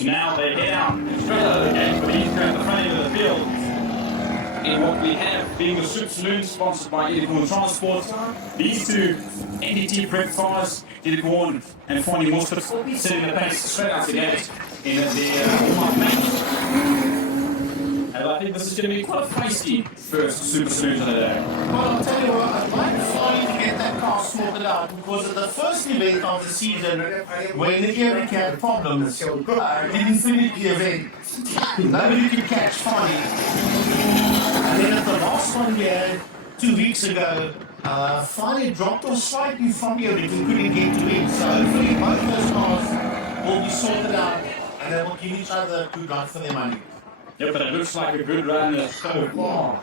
So now they head out straight out of the gate, but he's at the front end of the field. In what we have being the Super Saloon, sponsored by Eerick Horn Transport. These two NDT prep cars, Eerick Horn and Fanie Mostert, setting the pace straight out the gate in their warm-up match. And I think this is going to be quite a feisty first Super Saloon of the day. Well, I'll tell you what, I'd like Fanie to get that car sorted out because at the first event of the season, when the Eerick had problems, didn't finish the event. Nobody could catch Fanie. And then at the last one we had 2 weeks ago, Fanie dropped off slightly from Eerick and couldn't get to it. So hopefully both those cars will be sorted out and they will give each other a good run for their money. Yeah, but it looks like a good run so far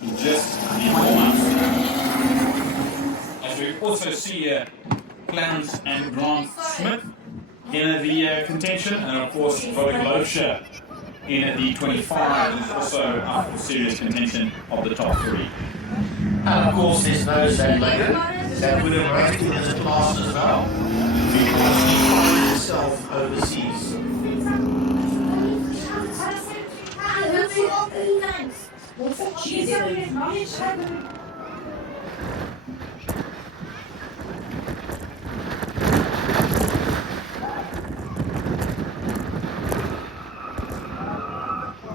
in just the warm-ups. As we also see Clarence and Clarence Smith in the contention, and of course Roderick Laubscher in the 25 is also up for serious contention of the top three. And of course there's those that later that would have ranked in this class as well because he finds himself overseas.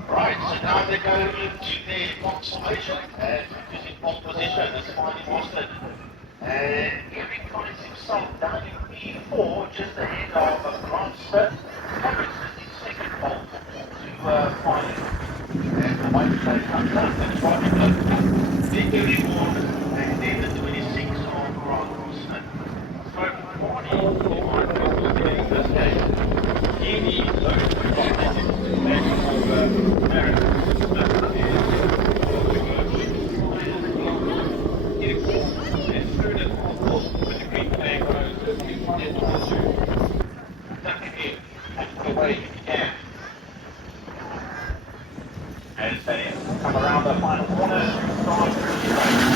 Right, so now they go into their box formation, who's in pole position, that's Fanie Mostert. Eerick finds himself down in P4, just ahead of Clarence Smith. Clarence is in second pole to Fanie. And the white flag comes up, that's Roderick Laubscher. Then Eerick Horn, and then the 26 of Clarence Smith. So Fanie, in my opinion, in this game, he needs those two guys of Clarence Smith. As soon as possible, with the green flag goes, he's wanted to tuck it in, the way he can. As they come around the final corner, start through the race.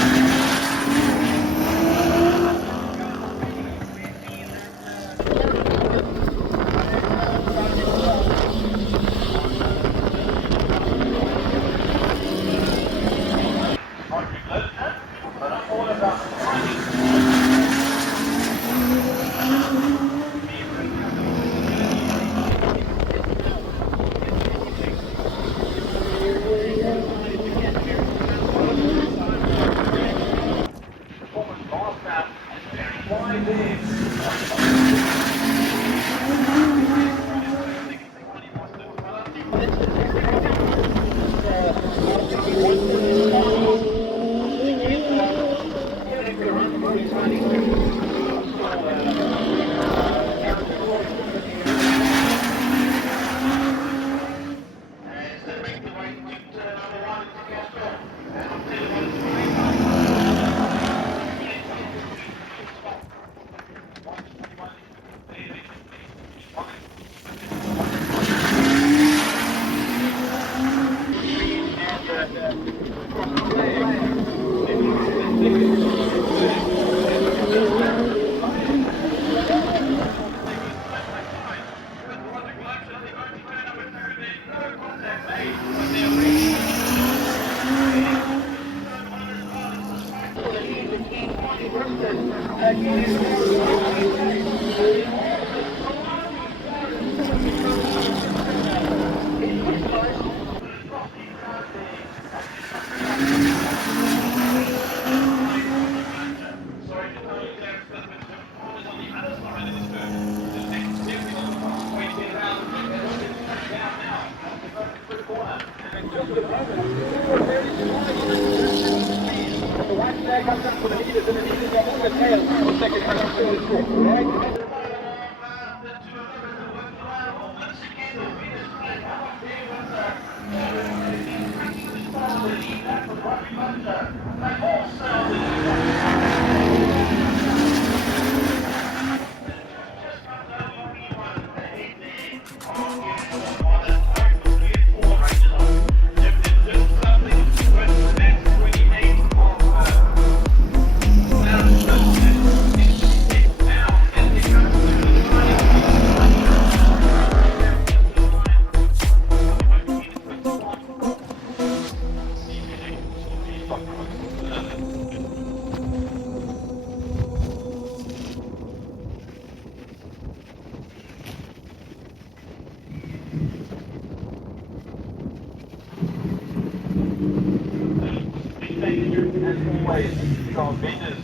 always tremendous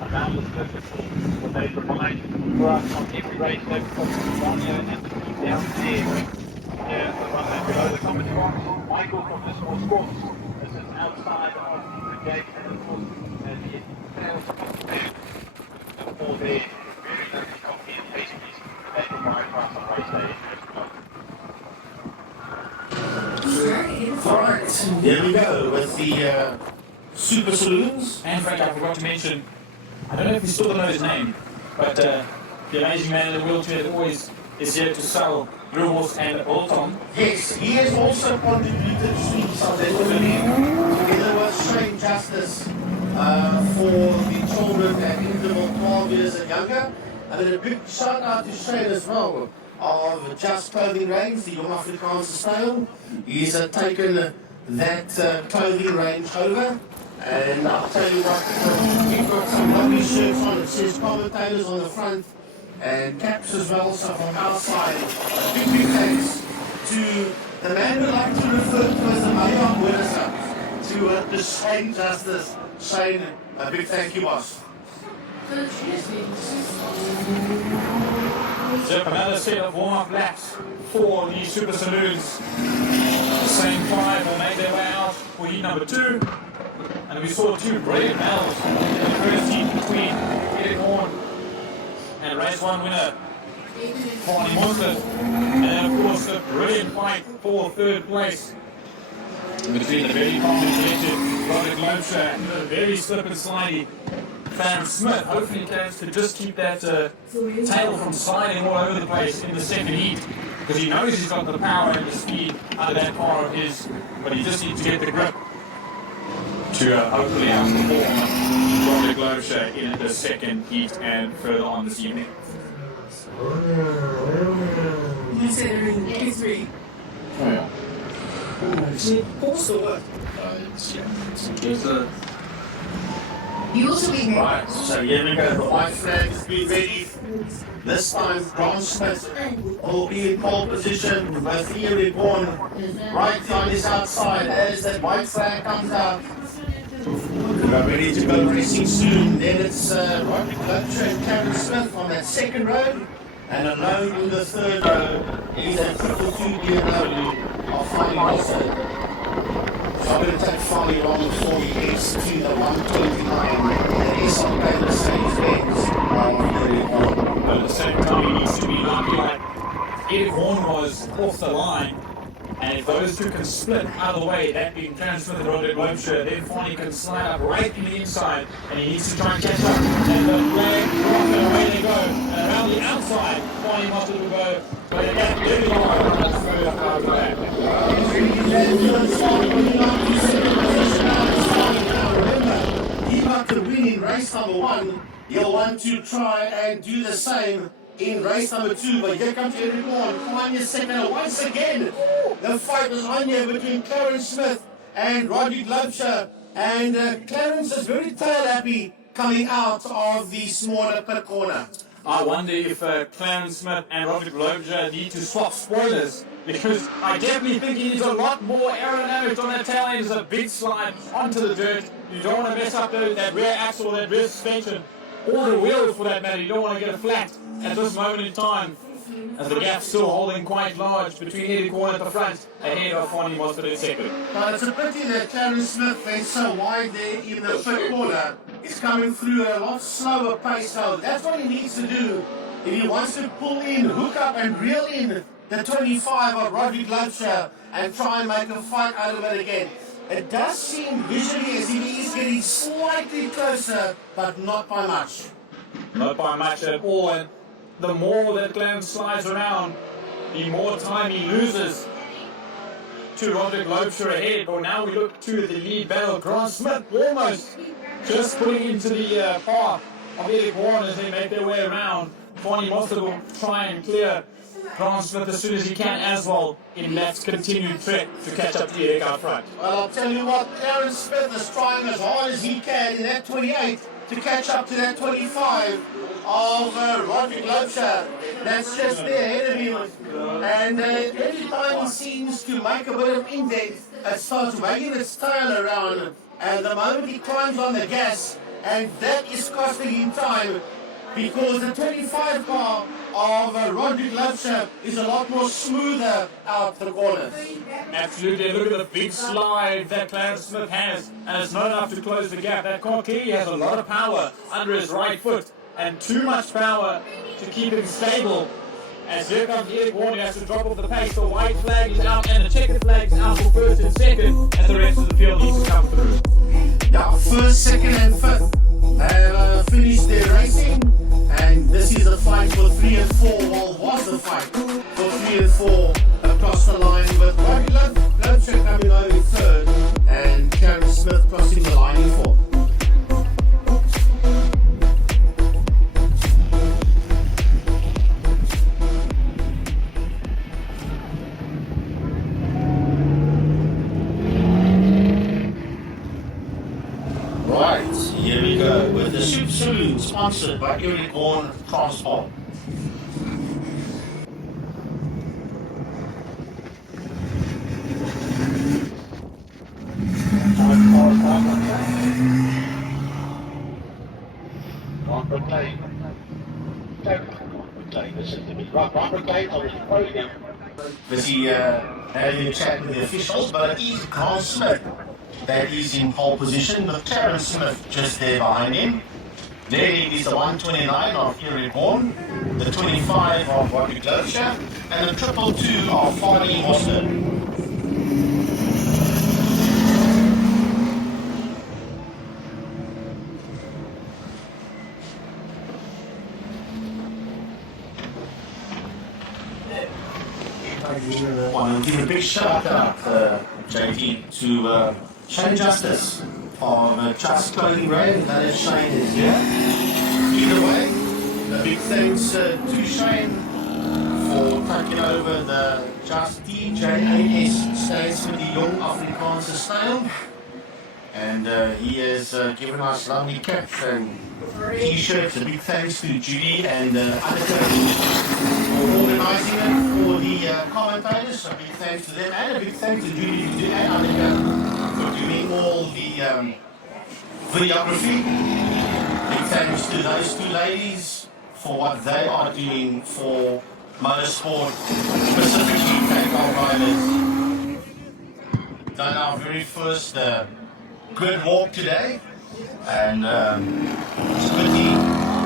amount of services that they provide for us on every race. They've got Ronnie and the team down there. The one that below the comedy box, Michael from the Small Sports. This is outside of the gate, and of course, the sales company all there. Very lovely coffee and pastries they provide for us on race day. Alright, there we go with the Super Saloons. And Frank, I forgot to mention, I don't know if you still know his name, but the amazing man in the wheelchair that always is here to sell rules and Bolton. Yes, he has also contributed to Sunday together with Shane Justice for the children at interval 12 years and younger. And then a big shout out to Shane as well of Just Clothing Range, the Young Afrikaanse style. He's taken that clothing range over. And I'll tell you what, we've got some lovely shirts on. It says commentators on the front and caps as well. So from our side, a big thanks to the man we like to refer to as the Mayor Winner, to the Shane Justice. Shane, a big thank you, boss. So another set of warm-up laps for the Super Saloons. The same five will make their way out for heat number 2. And we saw 2 brilliant battles in the first heat between Eerick Horn and race 1 winner Fanie Mostert. And then of course the brilliant fight for 3rd place between the very complicated Roderick Laubscher and the very slip and slidey Clarence Smith. Hopefully Clarence could just keep that tail from sliding all over the place in the second heat, because he knows he's got the power and the speed out of that car of his, but he just needs to get the grip to hopefully outperform Roderick Laubscher in the second heat and further on this evening. You said it in A3. Oh yeah. Also what? It's You also be Right, so here we go. The white flag has been ready. This time, Clarence Smith will be in pole position with Eerick Horn right on his outside as that white flag comes out. We're ready to go racing soon. Then it's Roderick Laubscher and Clarence Smith on that second row, and alone in the third row is that 52-gear row of Fanie Mostert. So I'm going to take Fanie along before he gets to the 129 that is on the Mercedes-Benz of Eerick Horn. But at the same time, he needs to be lucky like Eerick Horn was off the line. And if those two can split out of the way, that being Clarence Smith and Roderick Laubscher, then Fanie can slide up right in the inside, and he needs to try and catch up. And the flag drops, and away they go. And around the outside, Fanie Mostert will go. But they get really hard on that first car back. Remember, he got the win in race number 1. He'll want to try and do the same in race number 2, but here comes Eerick Horn, climbing his second. Once again, the fight was on here between Clarence Smith and Roderick Laubscher, and Clarence is very tail happy coming out of the smaller pit corner. I wonder if Clarence Smith and Roderick Laubscher need to swap spoilers, because I definitely think he needs a lot more aerodynamics on that tail end. There's a big slide onto the dirt. You don't want to mess up that rear axle, that rear suspension, or the wheels for that matter. You don't want to get a flat at this moment in time, as the gap's still holding quite large between Eerick Horn at the front, ahead of Fanie Mostert in second. But it's a pity that Clarence Smith went so wide there in the pit corner. He's coming through at a lot slower pace, so that's what he needs to do if he wants to pull in, hook up and reel in the 25 of Roderick Laubscher and try and make a fight out of it again. It does seem visually as if he is getting slightly closer, but not by much. Not by much at all, and the more that Clarence slides around, the more time he loses to Roderick Laubscher ahead. But now we look to the lead battle. Clarence Smith almost just putting into the path of Eerick Horn as they make their way around. Fanie Mostert will try and clear Clarence Smith as soon as he can as well in that continued trek to catch up to Eerick out front. Well, I'll tell you what, Clarence Smith is trying as hard as he can in that 28 to catch up to that 25 of Roderick Laubscher. That's just there ahead of him. And every time he seems to make a bit of indent, it starts wagging its tail around and the moment he climbs on the gas, and that is costing him time because the 25 car of Roderick Laubscher is a lot more smoother out the corners. Absolutely, look at the big slide that Clarence Smith has, and it's not enough to close the gap. That car clearly has a lot of power under his right foot, and too much power to keep him stable. As here comes Eerick Horn, he has to drop off the pace. The white flag is out, and the checkered flag is out for first and second, and the rest of the field needs to come through. Yeah, first, second, and fifth have finished their racing, and this is a fight for 3 and 4. Well, was a fight for 3 and 4 across the line with Roderick Laubscher coming over in third, and Clarence Smith crossing the line in fourth. Right, here we go with the Super Saloons sponsored by Eerick Horn Transport. Busy having a chat with the officials, but it is Clarence Smith that is in pole position with Clarence Smith just there behind him. Leading is the 129 of Eerick Horn, the 25 of Roderick Laubscher, and the 222 of Fanie Mostert. I want to give a big shout out, JT, to Shane Justice of Just Clothing Brand. That is Shane is here. Either way, a big thanks to Shane for taking over the Just DJAS stands for the Young Afrikaanse Style. And he has given us lovely caps and t-shirts. A big thanks to Judy and other for organising it, for the commentators. A big thanks to them, and a big thanks to Judy and Annika for doing all the videography. Big thanks to those two ladies for what they are doing for motorsport, specifically takeoff riders. Done our very first good walk today, and it's a pity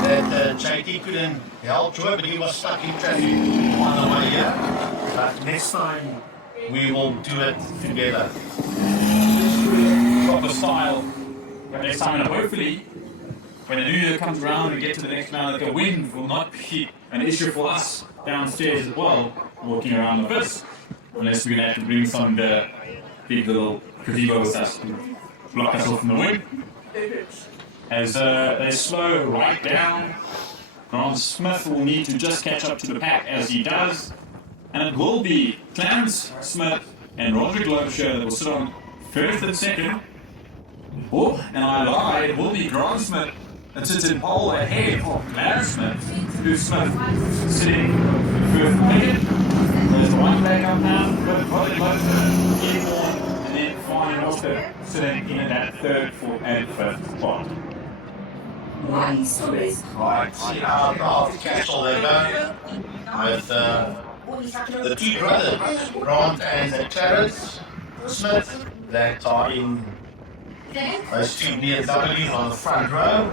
that JT couldn't help Troy, but he was stuck in traffic on the way here. But next time we will do it together. Proper style. Next time, and hopefully, when the new year comes around and we get to the next round, the wind will not be an issue for us downstairs as well, walking around the pits, unless we're going to have to bring some of the big little gazebos with us to block us off from the wind. As they slow right down, Clarence Smith will need to just catch up to the pack as he does, and it will be Clarence Smith and Roderick Laubscher that will sit on first and second. Oh, and I lied, it will be Clarence Smith that sits in pole ahead of Clarence Smith, who's Smith sitting first and second. There's the one flag up now, with Roderick Laubscher, Eerick Horn, and then Fanie Mostert sitting in that third, fourth, and fifth spot. Right, see how the castle they go with the two brothers, Grant and Clarence Smith, that are in those two BMWs on the front row.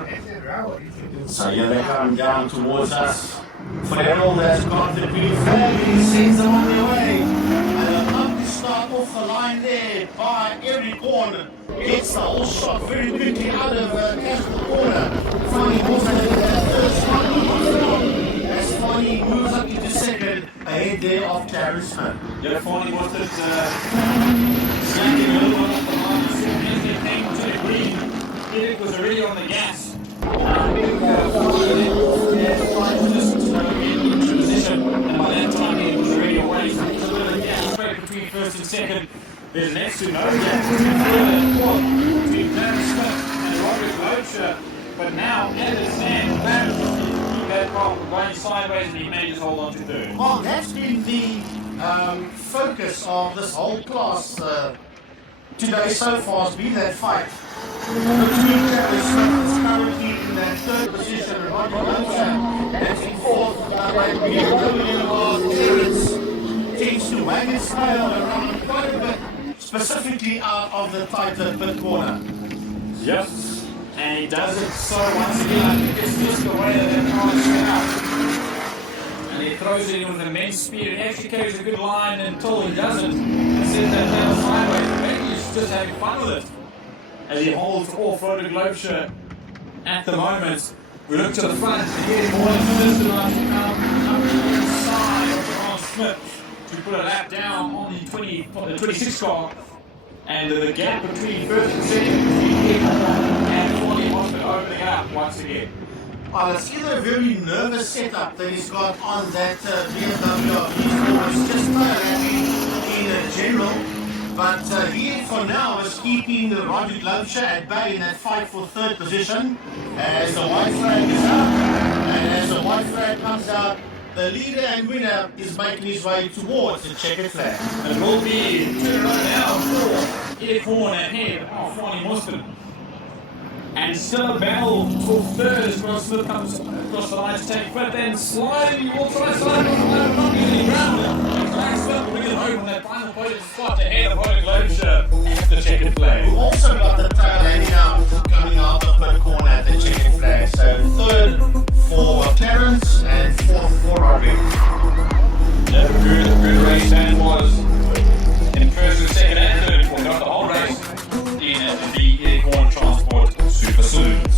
So here they come down towards us. For all that's got the blue flag, he sends them on their way. And a lovely start off the line there by Eerick Horn. Gets the whole shot very quickly out of Castle Corner. Fanie Mostert in that third spot as Fanie moves up into second, ahead there of Clarence Smith. Yeah, Fanie Mostert slacking a little bit off the line. As soon as they came to the green, Eerick was already on the gas. Into position, and by that time he was already away. So there's a little bit of gas straight between first and second. There's next to no gas between third and fourth between Clarence Smith and Roderick Laubscher. But now, as it stands, Clarence will keep that car from going sideways, and he may just hold on to third. Well, that's been the focus of this whole class today so far has been that fight between Clarence Smith, is currently in that third position, and Roderick Laubscher that's in fourth. But we know Clarence tends to wag his tail around quite a bit, specifically out of the tighter pit corner. Yes, and he does it so once again. I think it's just the way that car is set up. And he throws it in with immense speed. He actually carries a good line until he doesn't. Sends that tail sideways. Maybe he's just having fun with it. As he holds off Roderick Laubscher at the moment. We look to the front. Eerick Horn is just about to come up the inside of Clarence Smith to put a lap down on the 26 car. And the gap between first and second between Eerick Horn and Fanie Mostert opening up once again. Well, it's either a very nervous setup that he's got on that BMW. He's always just happy in general. But he, for now, is keeping the Roderick Laubscher at bay in that fight for third position. As the white flag is up, and as the white flag comes out, the leader and winner is making his way towards the checkered flag. It will be turn around now for Eerick Horn ahead of Fanie Mostert. And still a battle for third as Clarence Smith comes across the line to take fifth, then sliding, he will try to slide across the line, but not getting any ground. Clarence Smith will bring it home from that final podium spot ahead of Roderick Laubscher at the checkered flag. We've also got the tail hanging out, coming out of the corner at the checkered flag. So third for Clarence and fourth for Roderick. A good race that was in first and second and third for the whole race in the Eerick Horn Transport Super Saloons.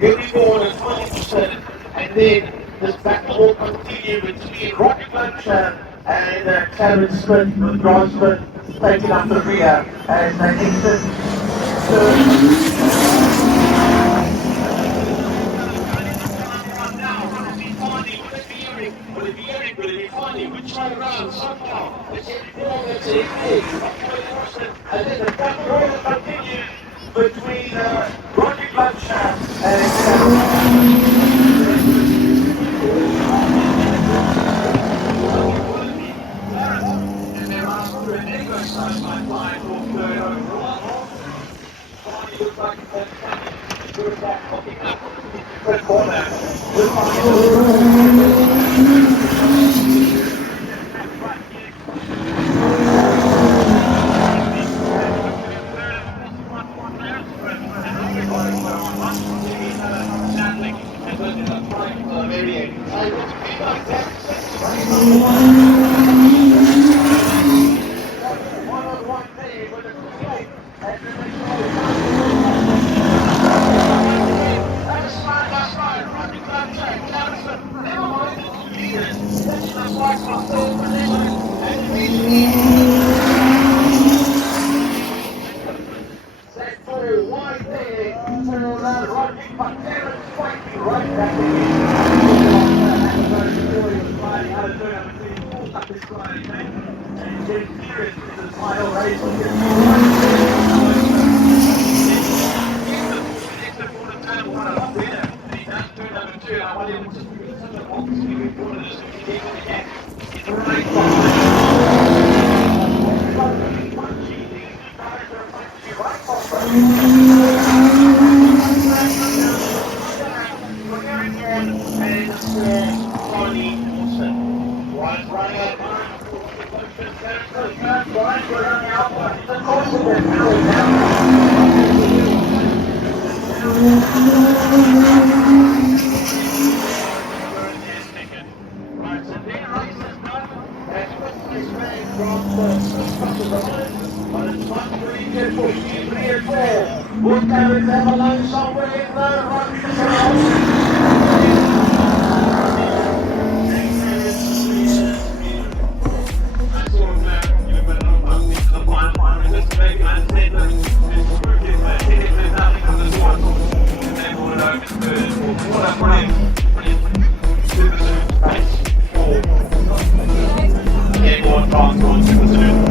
Eerick Horn and Fanie Mostert, and then this battle will continue between Roderick Laubscher and Clarence Smith, with Clarence Smith taking up the rear as they exit Will it be Eerick? Will it be Fanie? Which one And then the battle continues between Roderick Laubscher and Eerick Horn and Fanie Mostert. Ryan's running out. Ryan's running out. The course of it now. Right, so their race is done. That's what this man from the Super Saloons. But it's not really good for 3 and 4. Would Clarence have alone somewhere in the run for Eerick Horn, France, Super Saloons.